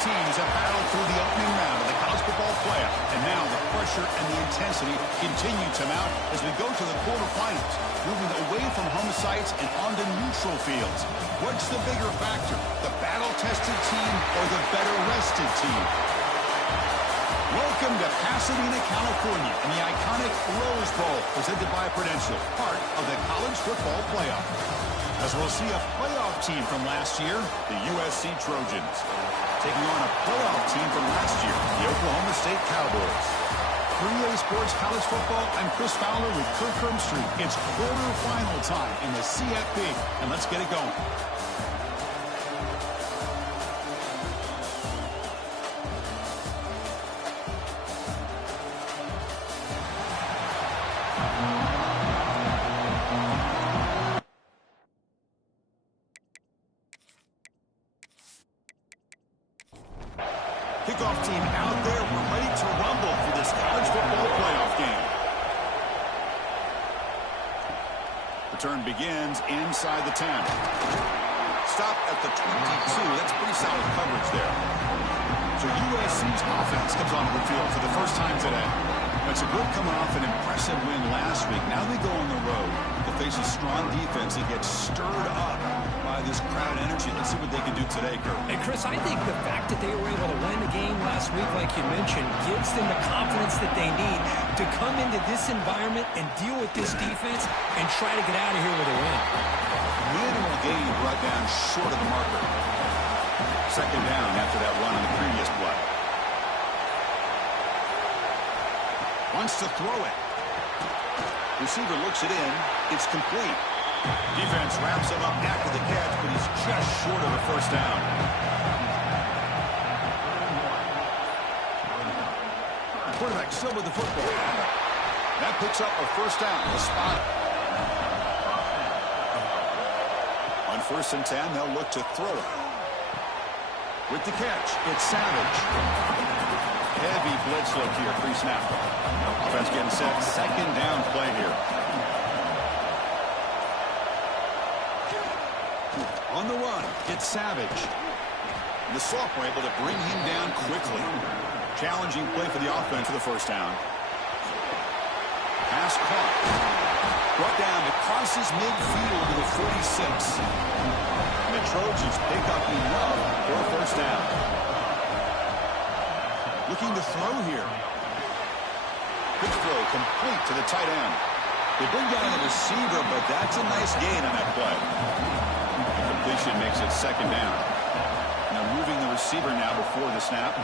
teams have battled through the opening round of the college football playoff, and now the pressure and the intensity continue to mount as we go to the quarterfinals, moving away from home sites and onto neutral fields. What's the bigger factor, the battle-tested team or the better-rested team? Welcome to Pasadena, California, and the iconic Rose Bowl, presented by Prudential, part of the college football playoff. As we'll see a playoff team from last year, the USC Trojans, taking on a playoff team from last year, the Oklahoma State Cowboys. 3A Sports College Football, I'm Chris Fowler with Kirk Herbstreit. It's quarterfinal time in the CFP, and let's get it going. Kickoff team out there. We're ready to rumble for this college football playoff game. Return begins inside the 10. Stop at the 22. That's pretty solid coverage there. So USC's offense comes onto the field for the first time today. That's a group coming off an impressive win last week. Now they go on the road to face a strong defense that gets stirred up by this crowd energy. Let's see what they can do today, Kurt. And Chris, I think the fact that they were able to win the game last week, like you mentioned, gives them the confidence that they need to come into this environment and deal with this defense and try to get out of here with a win. Minimal gain brought down short of the marker. Second down after that run on the previous play. Wants to throw it. Receiver looks it in. It's complete. Defense wraps him up after the catch, but he's just short of a first down. Quarterback still with the football. That picks up a first down. The spot. On 1st and 10, they'll look to throw it. With the catch, it's Savage. Heavy blitz look here, pre-snap. Offense getting set. Second down play here. On the run, it's Savage. The sophomore able to bring him down quickly. Challenging play for the offense for the first down. Pass caught. Brought down. It crosses midfield to the 46. And the Trojans pick up enough for a first down. Looking to throw here. Quick throw complete to the tight end. They bring down the receiver, but that's a nice gain on that play. The completion makes it second down. Now moving the receiver now before the snap.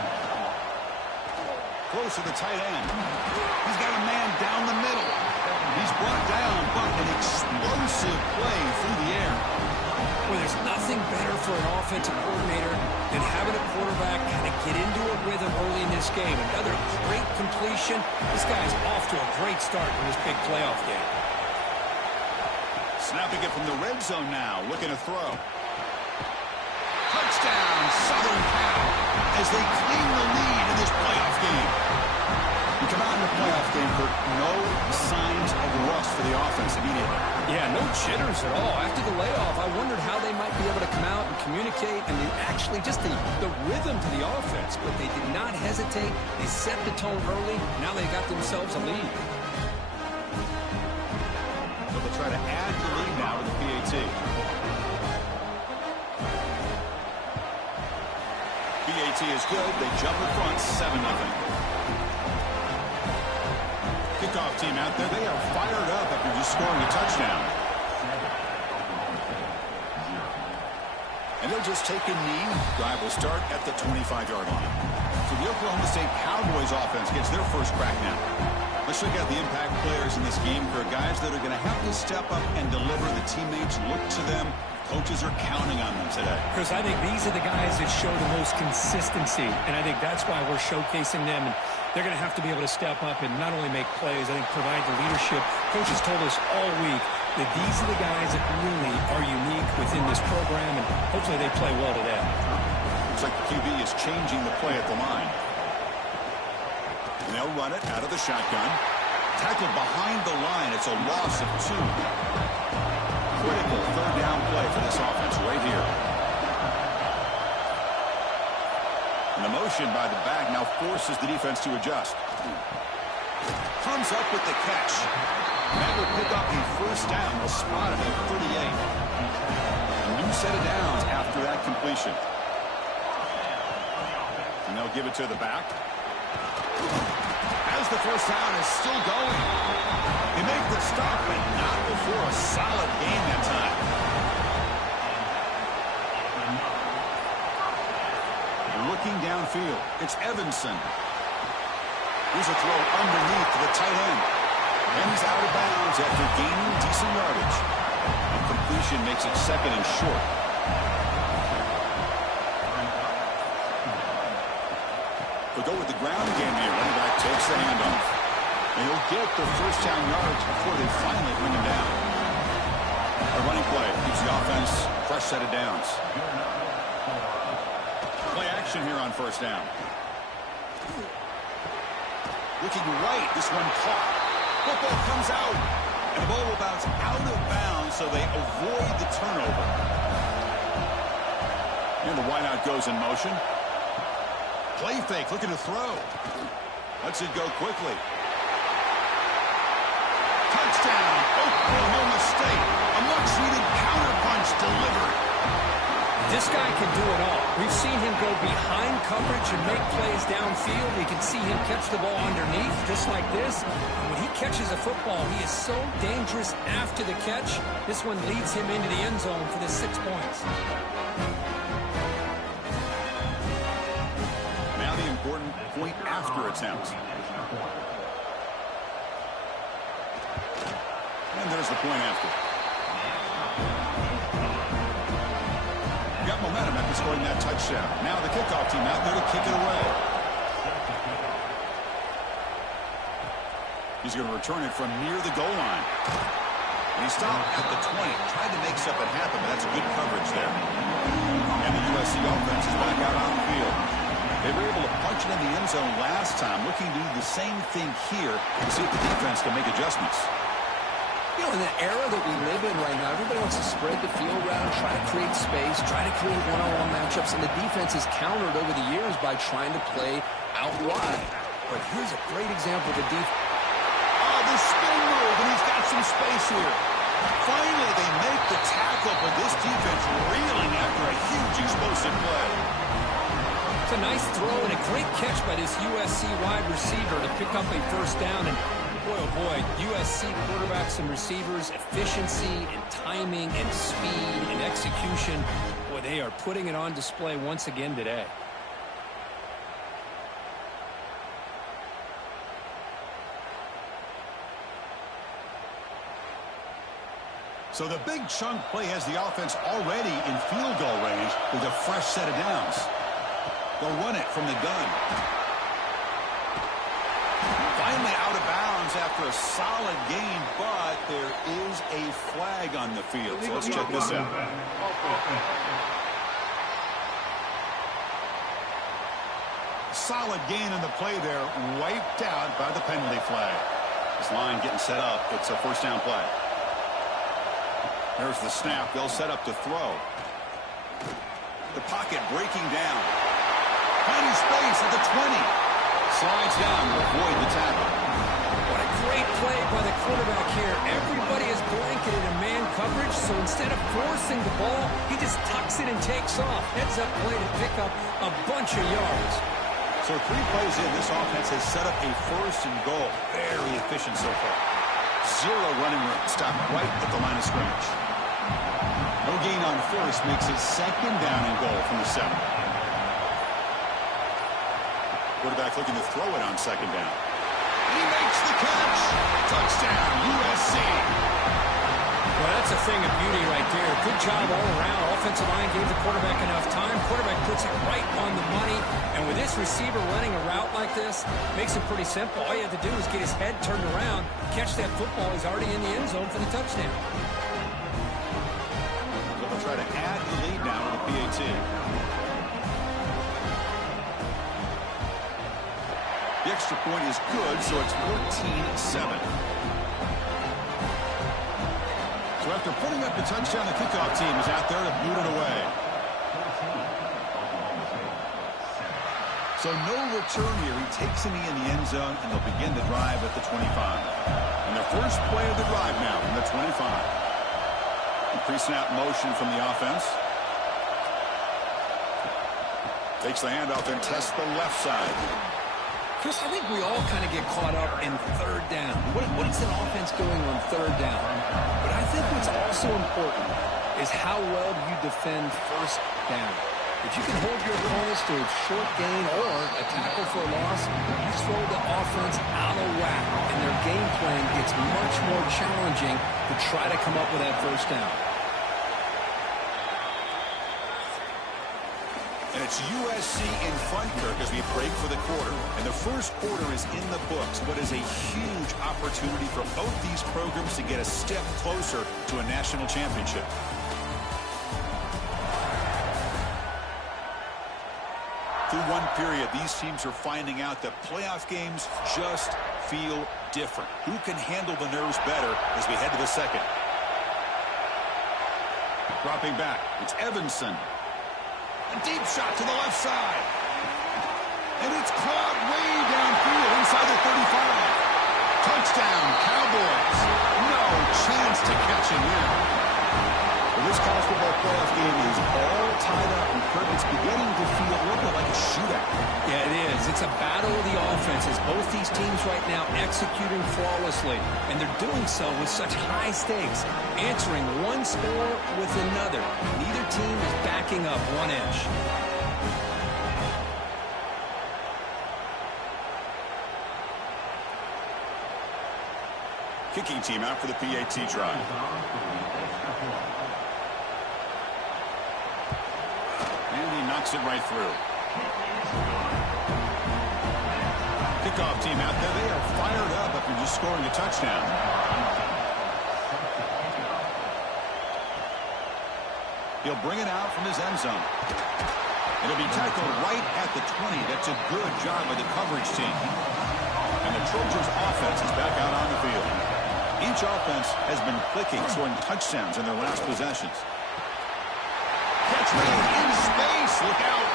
Close to the tight end. He's got a man down the middle. He's brought down, but an explosive play through the air. Well, there's nothing better for an offensive coordinator than having a quarterback kind of get into a rhythm early in this game. Another great completion. This guy's off to a great start in this big playoff game. Snapping it from the red zone now, looking to throw. Touchdown, Southern Cal, as they claim the lead in this playoff game. You come out in the playoff game, Kurt, no signs of rust for the offense immediately. Yeah, no jitters at all. After the layoff, I wondered how they might be able to come out and communicate and actually just the rhythm to the offense. But they did not hesitate. They set the tone early. Now they got themselves a lead. So they'll try to add the lead now with the PAT. PAT is good. They jump in front, 7-0. Kickoff team out there. They are fired up after just scoring a touchdown. And they'll just take a knee. Drive will start at the 25-yard line. So the Oklahoma State Cowboys offense gets their first crack now. Let's check out the impact players in this game for guys that are going to have to step up and deliver. The teammates look to them. Coaches are counting on them today. Chris, I think these are the guys that show the most consistency, and I think that's why we're showcasing them. And they're going to have to be able to step up and not only make plays, I think provide the leadership. Coaches told us all week that these are the guys that really are unique within this program, and hopefully they play well today. Looks like the QB is changing the play at the line. And they'll run it out of the shotgun. Tackled behind the line. It's a loss of 2. Critical third down play for this offense right here. And the motion by the back now forces the defense to adjust. Comes up with the catch. That will pick up a first down. They'll spot him at 38. A new set of downs after that completion. And they'll give it to the back. As the first down is still going. They make the stop, but not before a solid gain that time. Looking downfield, it's Evanson. Here's a throw underneath to the tight end. And he's out of bounds after gaining decent yardage. And completion makes it second and short. They'll go with the ground game here. Running back takes the handoff. And he'll get the first down yards before they finally bring him down. A running play keeps the offense fresh set of downs. Play action here on first down. Looking right, this one caught. Football comes out, and the ball will bounce out of bounds, so they avoid the turnover. And the wideout goes in motion. Play fake, looking to throw. Lets it go quickly. Touchdown, Oklahoma State. A much-needed counterpunch delivered. This guy can do it all. We've seen him go behind coverage and make plays downfield. We can see him catch the ball underneath, just like this. And when he catches a football, he is so dangerous after the catch. This one leads him into the end zone for the 6 points. Now the important point after attempt. And there's the point after. Got momentum after scoring that touchdown. Now the kickoff team out there to kick it away. He's going to return it from near the goal line. And he stopped at the 20. Tried to make something happen, but that's good coverage there. And the USC offense is back out on the field. They were able to punch it in the end zone last time, looking to do the same thing here to see if the defense can make adjustments. You know, in the era that we live in right now, everybody wants to spread the field around, try to create space, try to create one-on-one matchups, and the defense has countered over the years by trying to play out wide. But here's a great example of the defense. Oh, the spin move, and he's got some space here. Finally, they make the tackle, but this defense reeling after a huge explosive play. It's a nice throw and a great catch by this USC wide receiver to pick up a first down. And boy, oh boy, USC quarterbacks and receivers, efficiency and timing and speed and execution. Boy, they are putting it on display once again today. So the big chunk play has the offense already in field goal range with a fresh set of downs. They'll run it from the gun. Finally out of bounds after a solid gain, but there is a flag on the field. So let's check this out. Solid gain in the play there, wiped out by the penalty flag. This line getting set up. It's a first down play. There's the snap. They'll set up to throw. The pocket breaking down. Finding space at the 20. Slides down to avoid the tackle. What a great play by the quarterback here. Everybody is blanketed in man coverage, so instead of forcing the ball, he just tucks it and takes off. Heads up play to pick up a bunch of yards. So 3 plays in, this offense has set up a first and goal. Very efficient so far. 0 running room. Stopped right at the line of scrimmage. No gain on first makes it second down and goal from the 7. Quarterback looking to throw it on second down. He makes the catch. Touchdown, USC. Well, that's a thing of beauty right there. Good job all around. Offensive line gave the quarterback enough time. Quarterback puts it right on the money. And with this receiver running a route like this, makes it pretty simple. All you have to do is get his head turned around, catch that football. He's already in the end zone for the touchdown. So they'll try to add the lead now to the PAT. The extra point is good, so it's 14-7. So after putting up the touchdown, the kickoff team is out there to boot it away. So no return here. He takes a knee in the end zone, and they'll begin the drive at the 25. And their first play of the drive now from the 25. Pre-snap motion from the offense. Takes the handoff and tests the left side. Chris, I think we all kind of get caught up in third down. What is an offense doing on third down? But I think what's also important is how well you defend first down. If you can hold your opponents to a short gain or a tackle for a loss, you throw the offense out of whack, and their game plan gets much more challenging to try to come up with that first down. And it's USC in front, Kirk, as we break for the quarter. And the first quarter is in the books, but is a huge opportunity for both these programs to get a step closer to a national championship. Through one period, these teams are finding out that playoff games just feel different. Who can handle the nerves better as we head to the second? Dropping back, it's Evanson. A deep shot to the left side. And it's caught way downfield inside the 35. Touchdown, Cowboys. No chance to catch him here. Well, this college football playoff game is all tied up, and Kirk, it's beginning to feel a little bit like a shootout. Yeah, it is. It's a battle of the offenses. Both these teams right now executing flawlessly, and they're doing so with such high stakes, answering one score with another. Neither team is backing up 1 inch. Kicking team out for the PAT drive. And he knocks it right through. Kickoff team out there. They are fired up after just scoring a touchdown. He'll bring it out from his end zone. It'll be tackled right at the 20. That's a good job by the coverage team. And the Trojans' offense is back out on the field. Each offense has been clicking, scoring touchdowns in their last possessions. Catch made in space. Look out.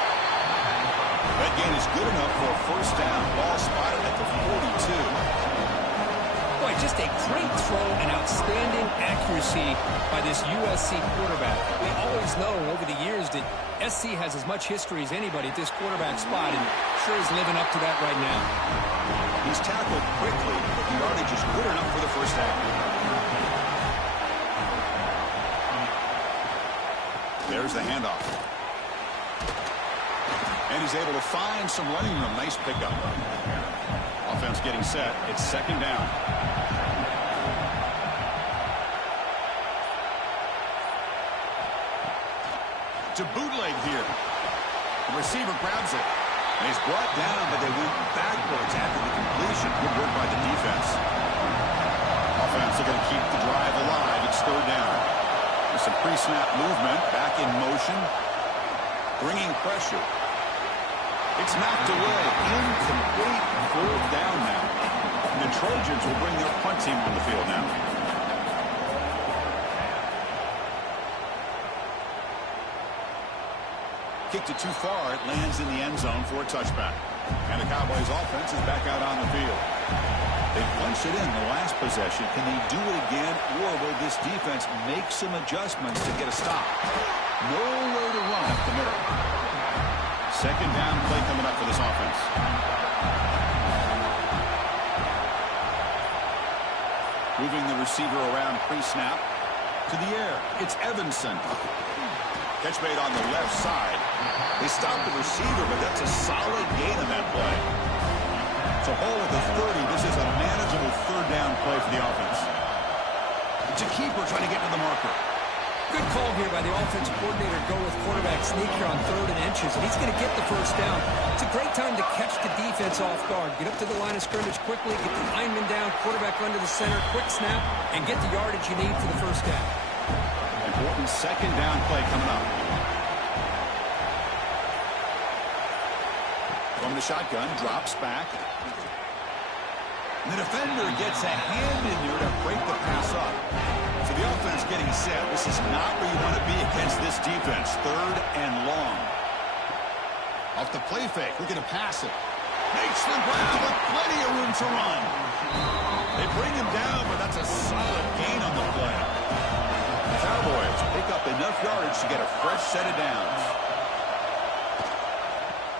That gain is good enough for a first down. Ball spotted at the 42. Boy, just a great throw and outstanding accuracy by this USC quarterback. We always know over the years that SC has as much history as anybody at this quarterback spot, and sure is living up to that right now. He's tackled quickly, but the yardage is good enough for the first down. There's the handoff. And he's able to find some running room. Nice pickup. Offense getting set. It's second down. To bootleg here. The receiver grabs it. And he's brought down, but they went backwards after the completion. Good work by the defense. Offense are going to keep the drive alive. It's third down. With some pre-snap movement. Back in motion. Bringing pressure. It's knocked away. Incomplete. Fourth down now. And the Trojans will bring their punt team on the field now. Kicked it too far. It lands in the end zone for a touchback. And the Cowboys offense is back out on the field. They punched it in the last possession. Can they do it again, or will this defense make some adjustments to get a stop? Nowhere to run up the middle. Second down play coming up for this offense. Moving the receiver around pre-snap to the air. It's Evanson. Catch made on the left side. They stopped the receiver, but that's a solid gain on that play. So ball at the 30. This is a manageable third down play for the offense. It's a keeper trying to get to the marker. Good call here by the offensive coordinator. Go with quarterback sneak here on 3rd and inches, and he's going to get the first down. It's a great time to catch the defense off guard. Get up to the line of scrimmage quickly, get the lineman down, quarterback under the center, quick snap, and get the yardage you need for the first down. Important second down play coming up. From the shotgun, drops back. And the defender gets a hand in there to break the pass up. So the offense getting set. This is not where you want to be against this defense. 3rd and long. Off the play fake, looking to pass it. Makes the grab with plenty of room to run. They bring him down, but that's a solid gain on the play. The Cowboys pick up enough yardage to get a fresh set of downs.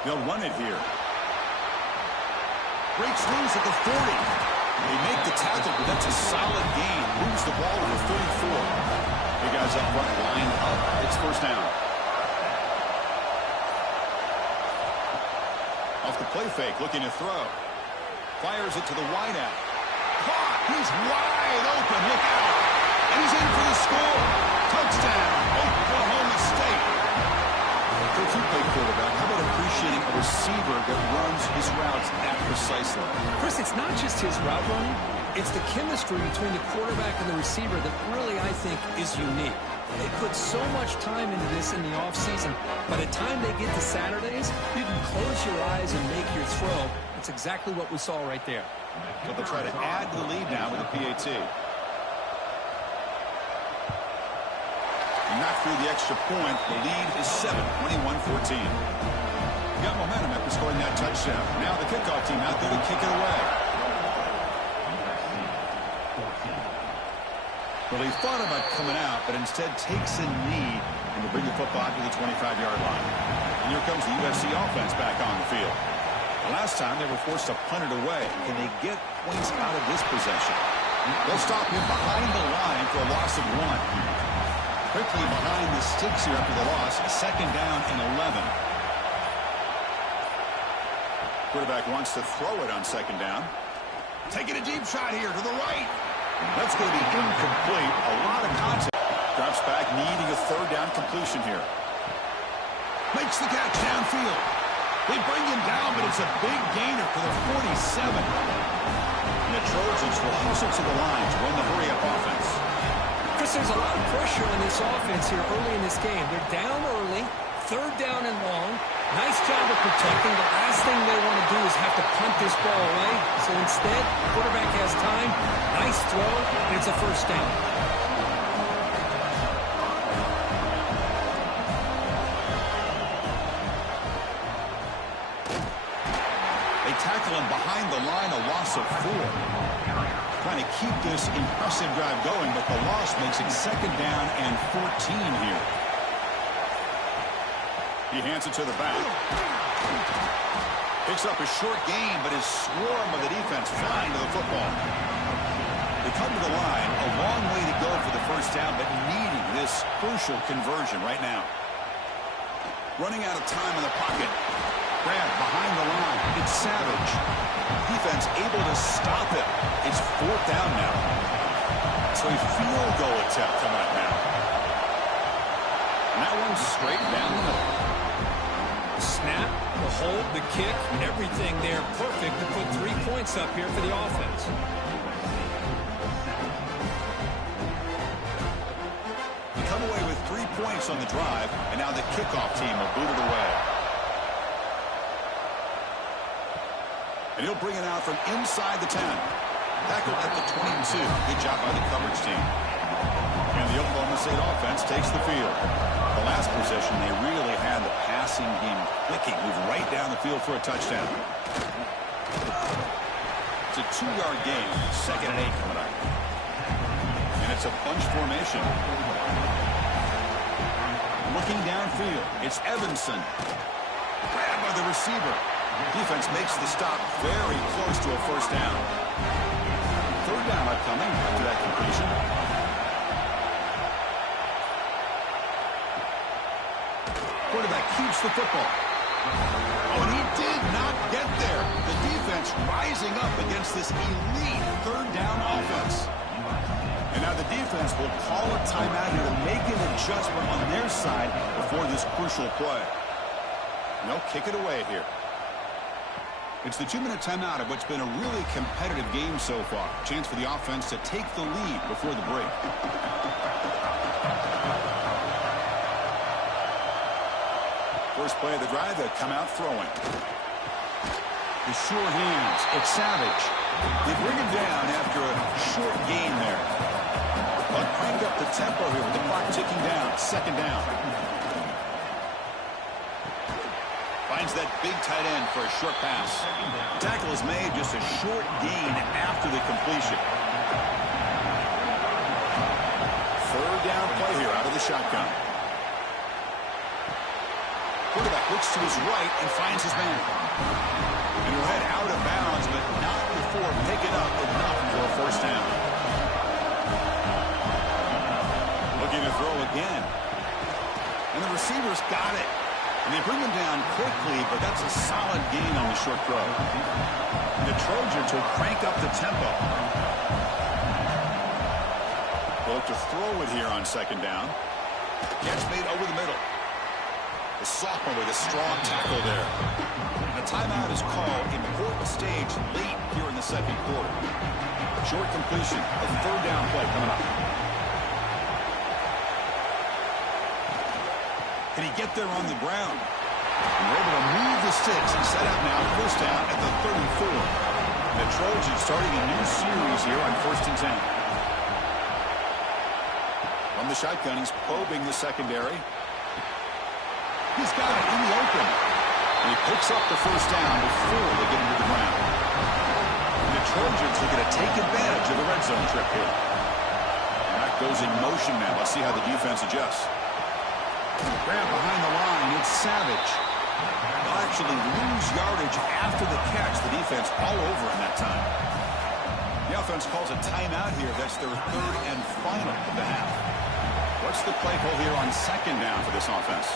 They'll run it here. Breaks loose at the 40. They make the tackle, but that's a solid gain. Moves the ball to the 34. The guys up front lined up. It's first down. Off the play fake, looking to throw. Fires it to the wideout. Caught! He's wide open. Look out! And he's in for the score. Touchdown, Oklahoma State. Coach, you play quarterback. How about appreciating a receiver that runs his routes that precisely? Chris, it's not just his route running. It's the chemistry between the quarterback and the receiver that really, I think, is unique. They put so much time into this in the offseason. By the time they get to Saturdays, you can close your eyes and make your throw. That's exactly what we saw right there. So they'll try to add to the lead now with a PAT. Not through the extra point. The lead is 7, 21-14. Got momentum after scoring that touchdown. Now the kickoff team out there to kick it away. Well, he thought about coming out, but instead takes a knee and to bring the football to the 25-yard line. And here comes the USC offense back on the field. The last time they were forced to punt it away. Can they get points out of this possession? They'll stop him behind the line for a loss of 1. Quickly behind the sticks here after the loss. Second down and 11. Quarterback wants to throw it on second down. Taking a deep shot here to the right. That's going to be incomplete. A lot of contact. Drops back, needing a third down completion here. Makes the catch downfield. They bring him down, but it's a big gainer for the 47. And the Trojans will hustle to the line to run the hurry-up offense. Chris, there's a lot of pressure on this offense here early in this game. They're down early, third down and long. Nice job of protecting. The last thing they want to do is have to punt this ball away. So instead, quarterback has time. Nice throw, and it's a first down. They tackle him behind the line, a loss of 4. Trying to keep this impressive drive going, but the loss makes it second down and 14 here. He hands it to the back. Picks up a short gain, but his swarm of the defense flying to the football. They come to the line, a long way to go for the first down, but needing this crucial conversion right now. Running out of time in the pocket. Grab behind the line. It's Savage. Defense able to stop it. It's fourth down now. So a field goal attempt coming up now. And that one's straight down the middle. The snap, the hold, the kick, everything there perfect to put 3 points up here for the offense. They come away with 3 points on the drive, and now the kickoff team will boot it away. And he'll bring it out from inside the 10. Tackled at the 22. Good job by the coverage team. And the Oklahoma State offense takes the field. The last possession, they really had the passing game clicking. Move right down the field for a touchdown. It's a 2-yard gain. Second and 8 coming up. And it's a bunch formation. Looking downfield. It's Evanson. Grabbed by the receiver. Defense makes the stop very close to a first down. Third down upcoming after that completion. Quarterback keeps the football. Oh, and he did not get there. The defense rising up against this elite third down offense. And now the defense will call a timeout here to make an adjustment on their side before this crucial play. And they'll kick it away here. It's the 2-minute timeout of what's been a really competitive game so far. Chance for the offense to take the lead before the break. First play of the drive, they come out throwing. The sure hands. It's Savage. They bring him down after a short gain there. But cranked up the tempo here with the clock ticking down. Second down. Finds finds that big tight end for a short pass. The tackle is made, just a short gain after the completion. Third down play here out of the shotgun. Quarterback looks to his right and finds his man. And he'll head out of bounds, but not before picking up enough for a first down. Looking to throw again. And the receivers got it. And they bring him down quickly, but that's a solid gain on the short throw. And the Trojans will crank up the tempo. They'll look to throw it here on second down. Catch made over the middle. The sophomore with a strong tackle there. And a timeout is called. Important stage late here in the second quarter. Short completion. A third down play coming up. Can he get there on the ground? And they're able to move the sticks and set up now first down at the 34. The Trojans starting a new series here on 1st and 10. From the shotgun, he's probing the secondary. He's got it in the open. And he picks up the first down before they get into the ground. And the Trojans are going to take advantage of the red zone trip here. And that goes in motion now. Let's see how the defense adjusts. Grab behind the line. It's Savage. They'll actually lose yardage after the catch. The defense all over him that time. The offense calls a timeout here. That's their third and final of the half. What's the play call here on second down for this offense?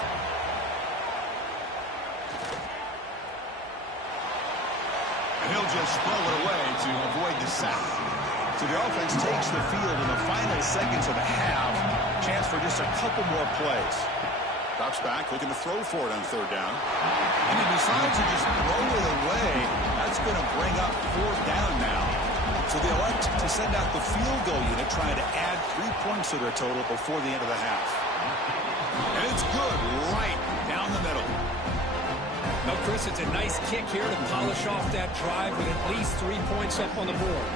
And he'll just throw it away to avoid the sack. So the offense takes the field in the final seconds of the half. Chance for just a couple more plays. Drops back, looking to throw for it on third down. And he decides to just throw it away. That's going to bring up fourth down now. So they elect to send out the field goal unit, trying to add 3 points to their total before the end of the half. And it's good right down the middle. Now, Chris, it's a nice kick here to polish off that drive with at least 3 points up on the board.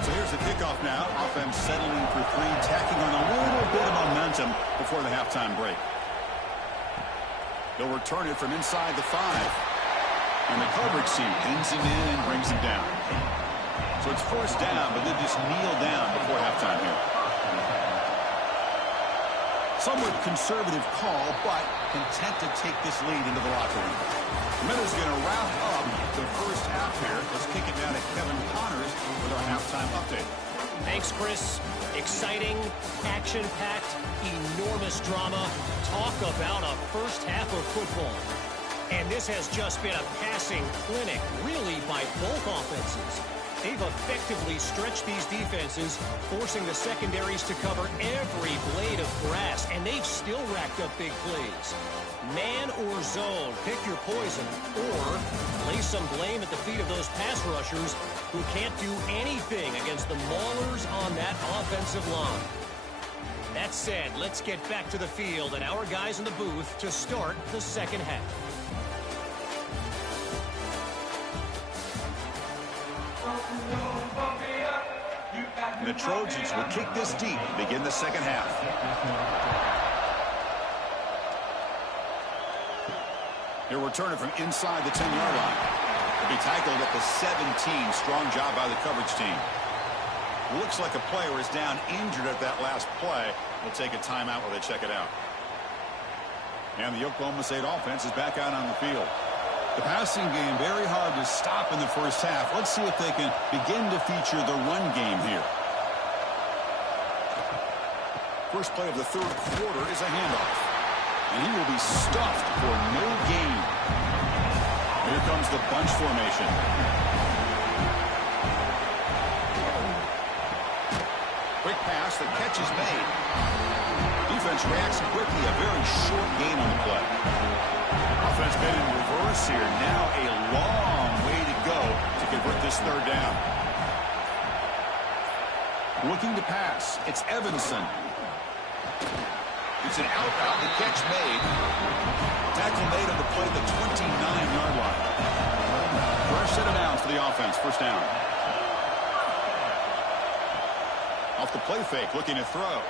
So here's the kickoff now. Offense settling for three, tacking on a little bit of momentum before the halftime break. They'll return it from inside the 5. And the coverage team pins him in and brings him down. So it's first down, but they just kneel down before halftime here. Somewhat conservative call, but content to take this lead into the locker room. Miller's going to wrap up the first half here. Let's kick it down to Kevin Connors with our halftime update. Thanks, Chris. Exciting, action-packed, enormous drama. Talk about a first half of football. And this has just been a passing clinic, really, by both offenses. They've effectively stretched these defenses, forcing the secondaries to cover every blade of grass, and they've still racked up big plays. Man or zone, pick your poison, or lay some blame at the feet of those pass rushers who can't do anything against the maulers on that offensive line. That said, let's get back to the field and our guys in the booth to start the second half. And the Trojans will kick this deep to begin the second half. He'll return it from inside the 10-yard line. He'll be tackled at the 17. Strong job by the coverage team. Looks like a player is down injured at that last play. We'll take a timeout while they check it out. And the Oklahoma State offense is back out on the field. The passing game very hard to stop in the first half. Let's see if they can begin to feature the run game here. First play of the third quarter is a handoff. And he will be stuffed for no gain. Here comes the bunch formation. Quick pass, the catch is made. Defense reacts quickly, a very short gain on the play. Offense been in reverse here. Now a long way to go to convert this third down. Looking to pass. It's Evanson. It's an outbound. The catch made. Tackle made on the play at the 29-yard line. Fresh set of downs for the offense. First down. Off the play fake, looking to throw.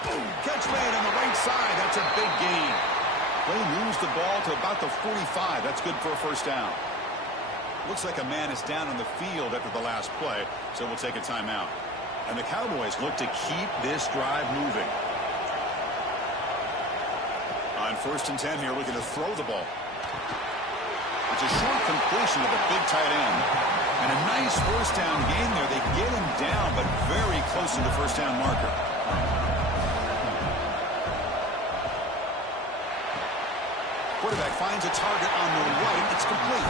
Catch made on the right side. That's a big gain. Play moves the ball to about the 45. That's good for a first down. Looks like a man is down on the field after the last play, so we'll take a timeout. And the Cowboys look to keep this drive moving. On 1st and 10 here, looking to throw the ball. It's a short completion of the big tight end. And a nice first down gain there. They get him down, but very close to the first down marker. Quarterback finds a target on the right. It's complete.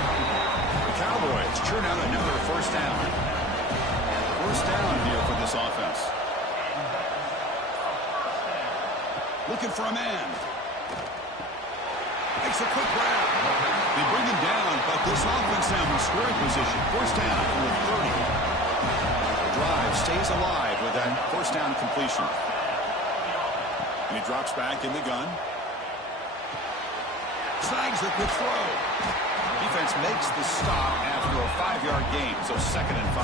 The Cowboys churn out another first down. First down here for this offense. Looking for a man. Makes a quick grab. They bring him down, but this offense now in scoring position. First down from the 30. The drive stays alive with that first down completion. And he drops back in the gun. Snags the quick throw. Defense makes the stop after a 5-yard gain, so 2nd and 5.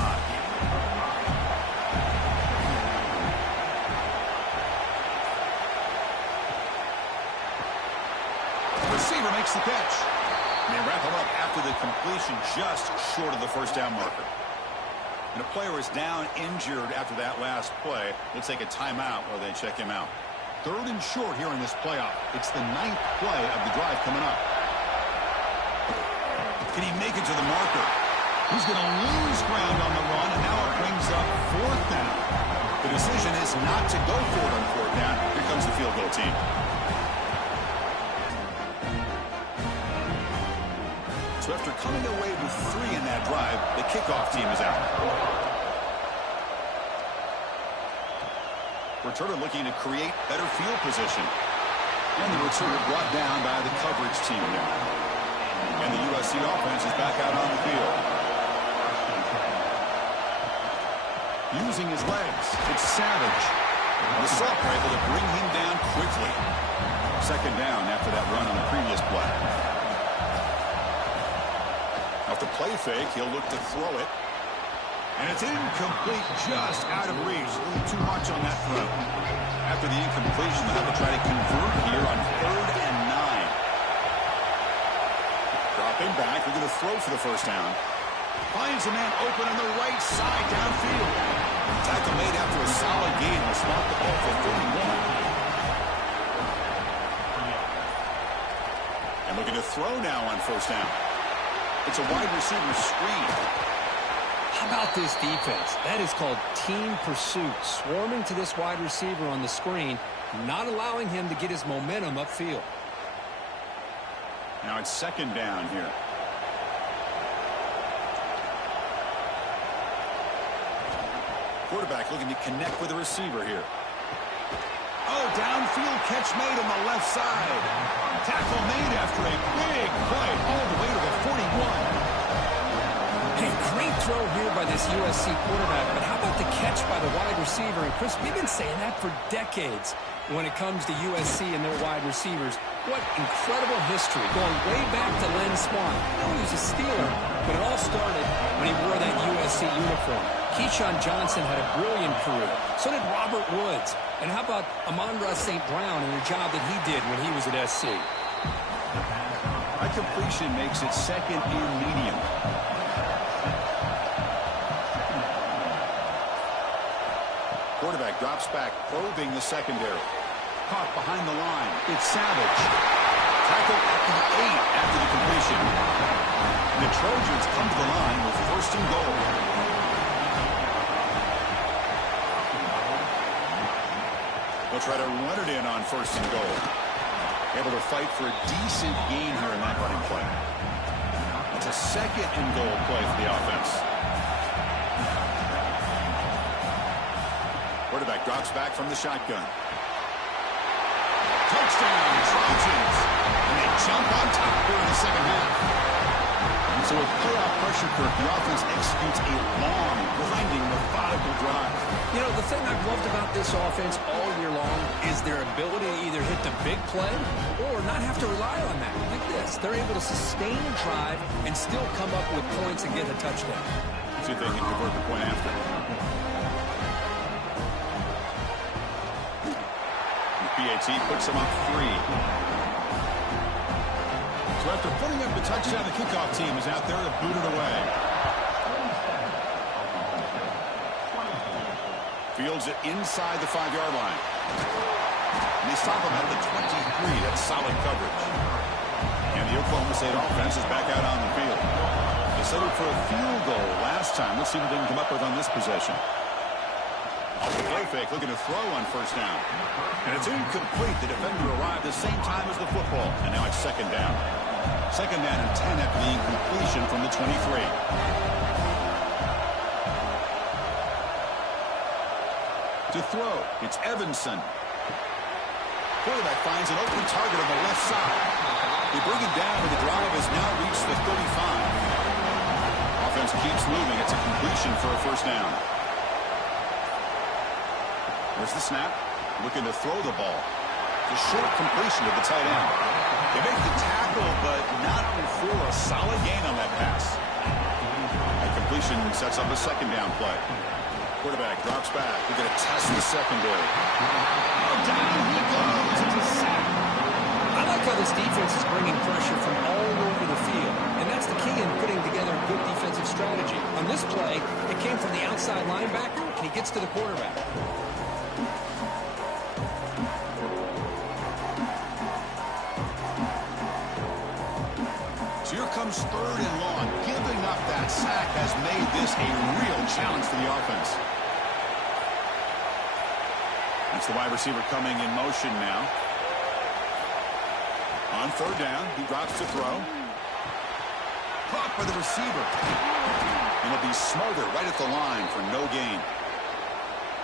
Receiver makes the catch. And they wrap him up after the completion just short of the first down marker. And a player is down injured after that last play. We'll take a timeout while they check him out. 3rd and short here in this playoff. It's the 9th play of the drive coming up. Can he make it to the marker? He's going to lose ground on the run, and now it brings up 4th down. The decision is not to go for it on 4th down. Here comes the field goal team. So after coming away with 3 in that drive, the kickoff team is out. Returner looking to create better field position. And the returner brought down by the coverage team now. And the USC offense is back out on the field. Using his legs, it's Savage. The Salk were able to bring him down quickly. 2nd down after that run on the previous play. Off the play fake, he'll look to throw it. And it's incomplete, just out of reach. A little too much on that throw. After the incompletion, they'll have to try to convert here on 3rd and 9. Dropping back, we're going to throw for the first down. Finds a man open on the right side downfield. Tackle made after a solid gain. Will spot the ball for 41. And looking to throw now on 1st down. It's a wide receiver screen. How about this defense? That is called team pursuit. Swarming to this wide receiver on the screen, not allowing him to get his momentum upfield. Now it's 2nd down here. Quarterback looking to connect with the receiver here. Oh, downfield catch made on the left side. Tackle made after a big play all the way to the 41. Hey, great throw here by this USC quarterback, but how about the catch by the wide receiver? And Chris, we've been saying that for decades when it comes to USC and their wide receivers. What incredible history, going way back to Len Swan. He was a Steeler, but it all started when he wore that USC uniform. Keyshawn Johnson had a brilliant career. So did Robert Woods. And how about Amon-Ra St. Brown and the job that he did when he was at SC? That completion makes it 2nd and medium. Quarterback drops back, probing the secondary. Caught behind the line. It's Savage. Tackle at the 8 after the completion. And the Trojans come to the line with 1st and goal. They'll try to run it in on 1st and goal. Able to fight for a decent gain here in that running play. It's a 2nd and goal play for the offense. Quarterback drops back from the shotgun. Touchdown, Trojans. And they jump on top here in the 2nd half. So with playoff pressure, Kirk, the offense executes a long, grinding, methodical drive. You know, the thing I've loved about this offense all year long is their ability to either hit the big play or not have to rely on that. Like this, they're able to sustain a drive and still come up with points and get a touchdown. See if they can convert the point after. PAT puts him up 3. So after putting up the touchdown, the kickoff team is out there to boot it away. Fields it inside the 5-yard line. And they stop him at the 23. That's solid coverage. And the Oklahoma State offense is back out on the field. They settled for a field goal last time. Let's see what they can come up with on this possession. Off the play fake, looking to throw on first down. And it's incomplete. The defender arrived the same time as the football. And now it's second down. Second down and 10 after the incompletion from the 23. To throw, it's Evanson. Quarterback finds an open target on the left side. They bring him down, and the drive has now reached the 35. Offense keeps moving. It's a completion for a first down. There's the snap. Looking to throw the ball. The short completion to the tight end. They make the tackle, but not before a solid gain on that pass. That completion sets up a second down play. Quarterback drops back. They're going to test the secondary. Down he goes. It's a sack. I like how this defense is bringing pressure from all over the field. And that's the key in putting together a good defensive strategy. On this play, it came from the outside linebacker, and he gets to the quarterback. So here comes third and long. Giving up that sack has made this a real challenge for the offense. That's the wide receiver coming in motion now. On third down, he drops to throw. Caught by the receiver. And it'll be smothered right at the line for no gain.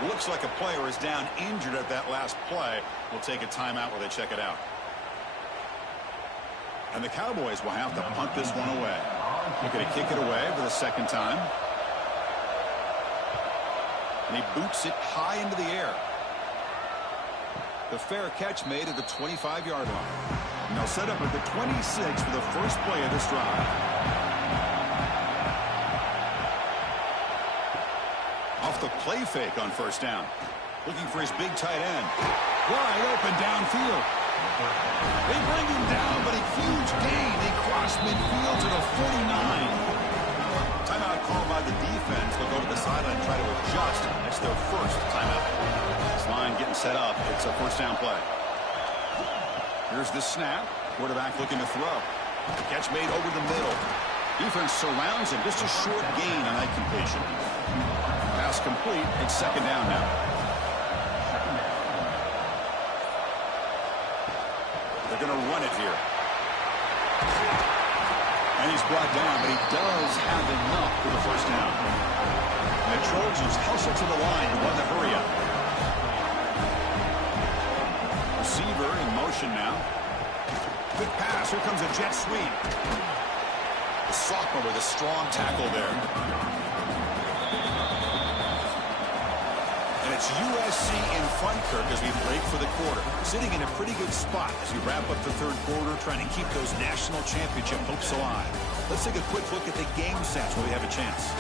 Looks like a player is down injured at that last play. We'll take a timeout while they check it out. And the Cowboys will have to punt this one away. They're going to kick it away for the second time. And he boots it high into the air. The fair catch made at the 25-yard line. And they'll set up at the 26 for the first play of this drive. Off the play fake on first down. Looking for his big tight end. Wide open downfield. They bring him down, but a huge gain. They cross midfield to the 49. Timeout called by the defense. They'll go to the sideline and try to adjust. That's their first timeout. This line getting set up. It's a first down play. Here's the snap. Quarterback looking to throw. Catch made over the middle. Defense surrounds him. Just a short gain on that completion. Pass complete. It's second down now. They're going to run it here. And he's brought down, but he does have enough for the first down. And the Trojans hustle to the line to run the hurry up. Receiver in motion now. Good pass. Here comes a jet sweep. The sophomore with a strong tackle there. And it's USC in front, Kirk, as we break for the quarter. Sitting in a pretty good spot as we wrap up the third quarter, trying to keep those national championship hopes alive. Let's take a quick look at the game stats where we have a chance.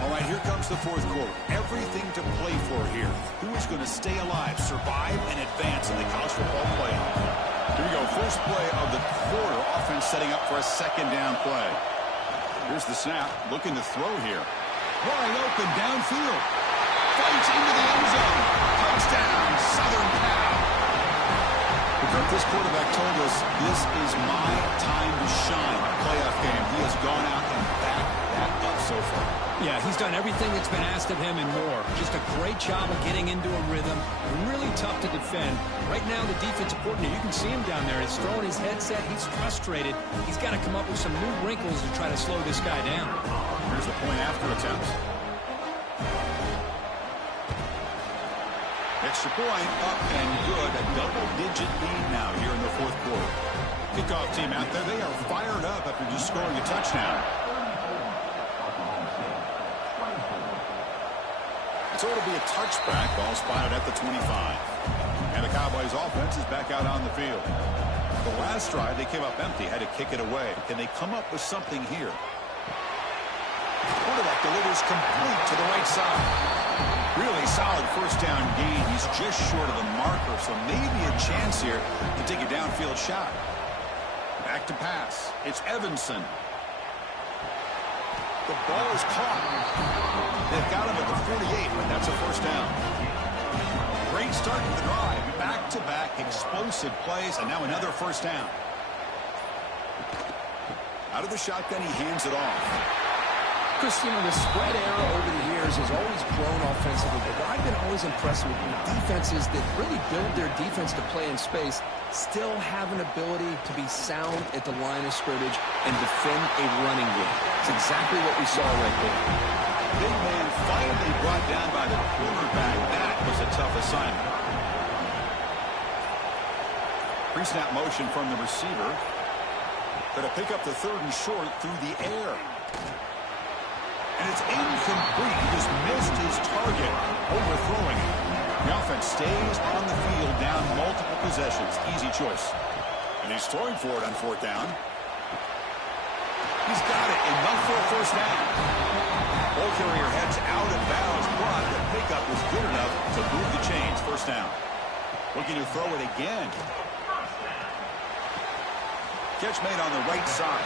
All right, here comes the fourth quarter. Everything to play for here. Who is going to stay alive, survive, and advance in the college football playoff? Here we go. First play of the quarter. Offense setting up for a second down play. Here's the snap. Looking to throw here. Wide open downfield. Fights into the end zone. Touchdown, Southern Cal. This quarterback told us this is my time to shine. Playoff game. He has gone out and backed that up so far. Yeah, he's done everything that's been asked of him and more. Just a great job of getting into a rhythm. Really tough to defend. Right now, the defensive coordinator, you can see him down there. He's throwing his headset. He's frustrated. He's got to come up with some new wrinkles to try to slow this guy down. Here's the point after attempt. Extra point up and good. A double-digit lead now here in the fourth quarter. Kickoff team out there. They are fired up after just scoring a touchdown. So it'll be a touchback. Ball spotted at the 25. And the Cowboys offense is back out on the field. The last drive, they came up empty, had to kick it away. Can they come up with something here? Quarterback delivers complete to the right side. Really solid first down gain. He's just short of the marker, so maybe a chance here to take a downfield shot. Back to pass. It's Evanson. The ball is caught. They've got him at the 48, but that's a first down. Great start to the drive. Back-to-back explosive plays, and now another first down. Out of the shotgun, he hands it off. Chris, you know, the spread era over the years has always grown offensively, but what I've been always impressed with defenses that really build their defense to play in space still have an ability to be sound at the line of scrimmage and defend a running game. It's exactly what we saw right there. Big man finally brought down by the quarterback. That was a tough assignment. Pre-snap motion from the receiver. Going to pick up the 3rd and short through the air. And it's incomplete. He just missed his target, overthrowing it. The offense stays on the field, down multiple possessions. Easy choice. And he's throwing for it on 4th down. He's got it. Enough for a first down. Ball carrier heads out of bounds, but the pickup was good enough to move the chains. First down. Looking to throw it again. Catch made on the right side.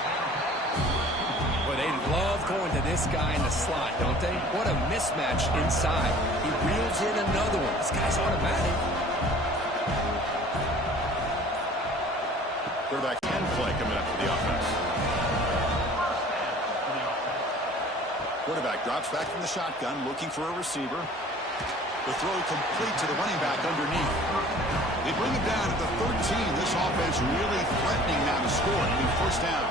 Well, they love going to this guy in the slot, don't they? What a mismatch inside. He reels in another one. This guy's automatic. Quarterback and play coming up for the offense. Quarterback drops back from the shotgun, looking for a receiver. The throw complete to the running back underneath. They bring him down at the 13. This offense really threatening now to score. New first down.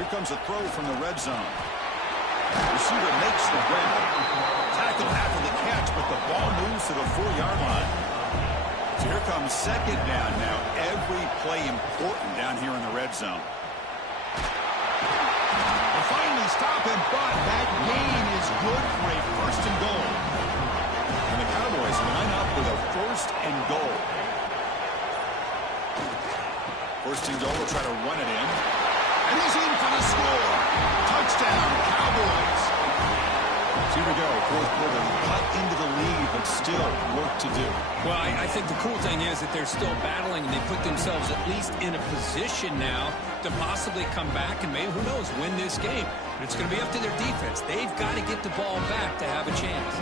Here comes a throw from the red zone. Receiver makes the grab. Tackle after the catch, but the ball moves to the 4-yard line. So here comes 2nd down now. Every play important down here in the red zone. They'll finally stop him, but that gain is good for a 1st and goal. And the Cowboys line up with a 1st and goal. 1st and goal, will try to run it in. And he's in for the score. Touchdown, Cowboys. So here we go, 4th quarter. Cut into the lead, but still work to do. Well, I think the cool thing is that they're still battling, and they put themselves at least in a position now to possibly come back and maybe, who knows, win this game. But it's going to be up to their defense. They've got to get the ball back to have a chance.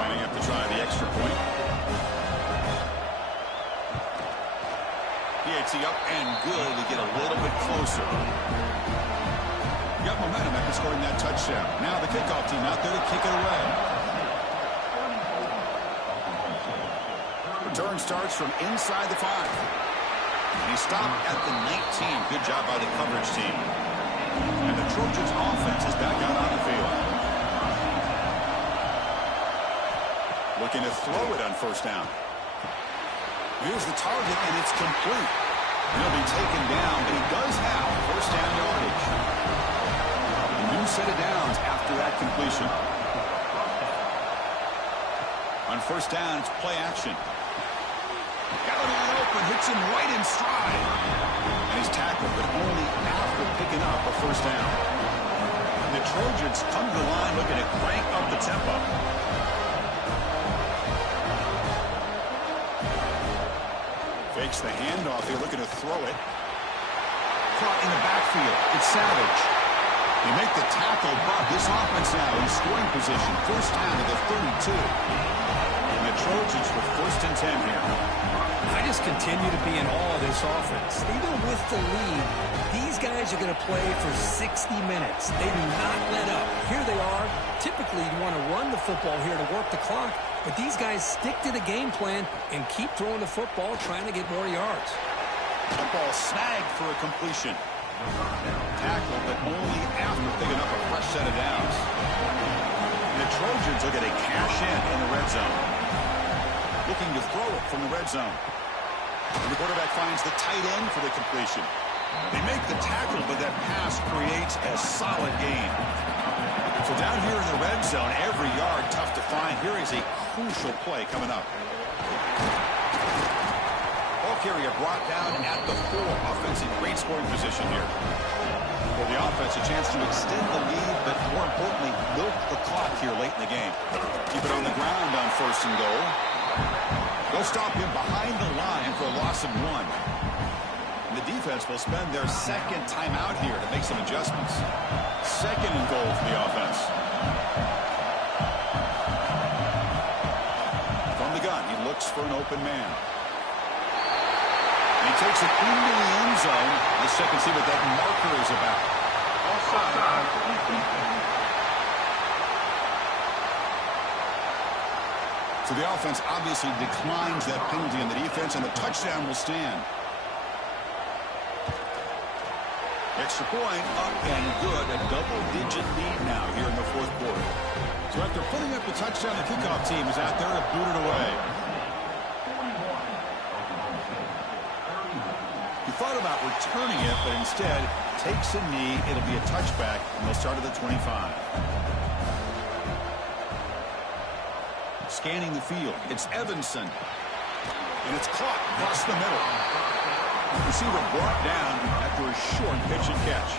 Lining up to try the extra point. PAT up and good to get a little bit closer. Got momentum after scoring that touchdown. Now the kickoff team out there to kick it away. Return starts from inside the 5. And he stopped at the 19. Good job by the coverage team. And the Trojans offense is back out on the field. Looking to throw it on 1st down. Here's the target, and it's complete. He'll be taken down, but he does have 1st down yardage. A new set of downs after that completion. On 1st down, it's play action. Got a man open, hits him right in stride. And he's tackled, but only after picking up a 1st down. And the Trojans come to the line looking to crank up the tempo. Fakes the handoff here, looking to throw it. Caught in the backfield. It's Savage. They make the tackle, but this offense now in scoring position. 1st down to the 32. And the Trojans with 1st and 10 here. I just continue to be in awe of this offense. Even with the lead, these guys are going to play for 60 minutes. They do not let up. Here they are. Typically, you want to run the football here to work the clock, but these guys stick to the game plan and keep throwing the football, trying to get more yards. The ball snagged for a completion. Tackle, but only after picking up a fresh set of downs. And the Trojans are going to cash in the red zone. Looking to throw it from the red zone. And the quarterback finds the tight end for the completion. They make the tackle, but that pass creates a solid gain. So down here in the red zone, every yard tough to find. Here is a crucial play coming up. Ball carrier brought down at the 4. Offense in great scoring position here. For the offense, a chance to extend the lead, but more importantly, milk the clock here late in the game. Keep it on the ground on 1st and goal. They'll stop him behind the line for a loss of 1. And the defense will spend their 2nd timeout here to make some adjustments. 2nd and goal for the offense. From the gun, he looks for an open man. And he takes it into the end zone. Let's check and see what that marker is about. So the offense obviously declines that penalty in the defense, and the touchdown will stand. Extra point, up and good. A double-digit lead now here in the 4th quarter. So after putting up the touchdown, the kickoff team is out there to boot it away. He thought about returning it, but instead takes a knee. It'll be a touchback, and they'll start at the 25. Scanning the field, it's Evanson. And it's caught across the middle. Receiver brought down after a short pitch and catch.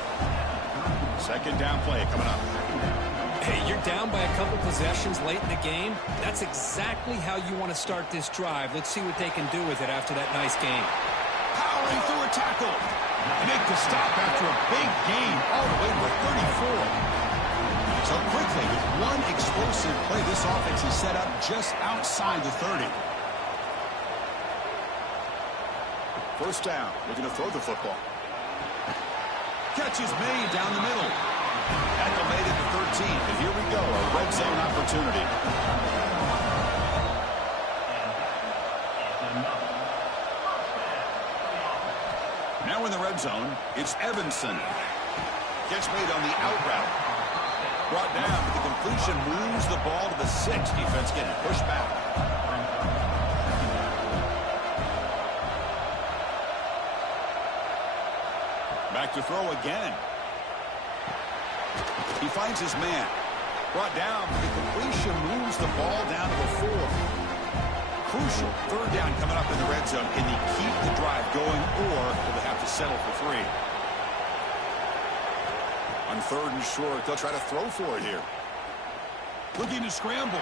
2nd down play coming up. Hey, you're down by a couple possessions late in the game. That's exactly how you want to start this drive. Let's see what they can do with it after that nice game. Powering through a tackle. They make the stop after a big gain all the way to 34. So quickly, with one explosive play, this offense is set up just outside the 30. 1st down, looking to throw the football. Catch is made down the middle. Tackle made at the 13, and here we go, a red zone opportunity. Now in the red zone, it's Evanson. Catch made on the out route. Brought down, but the completion moves the ball to the 6. Defense getting pushed back. Back to throw again. He finds his man. Brought down, but the completion moves the ball down to the 4. Crucial 3rd down coming up in the red zone. Can he keep the drive going, or will they have to settle for 3? On 3rd and short, they'll try to throw for it here. Looking to scramble.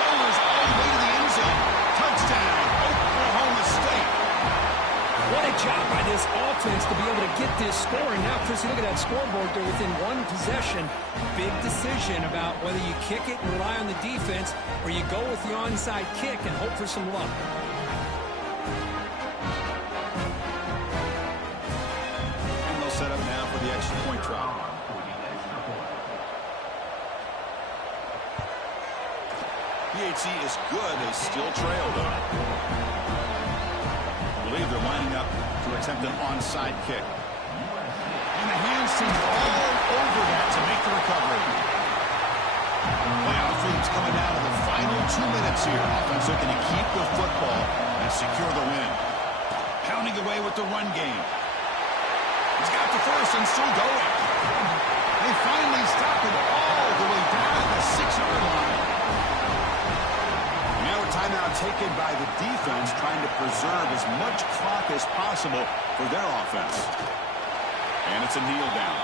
Mowers all the way to the end zone. Touchdown, Oklahoma State. What a job by this offense to be able to get this score. And now, Chris, you look at that scoreboard. They're within 1 possession. Big decision about whether you kick it and rely on the defense or you go with the onside kick and hope for some luck. And they'll set up now for the extra point try. PHC is good. They still trail, though. I believe they're lining up to attempt an onside kick. And the hands seem all over that to make the recovery. Playoff leads coming down to the final 2 minutes here. Offense looking to keep the football and secure the win. Pounding away with the run game. He's got the 1st and still going. They finally stop it all the way down to the 6-yard line. Now a timeout taken by the defense, trying to preserve as much clock as possible for their offense. And it's a kneel down.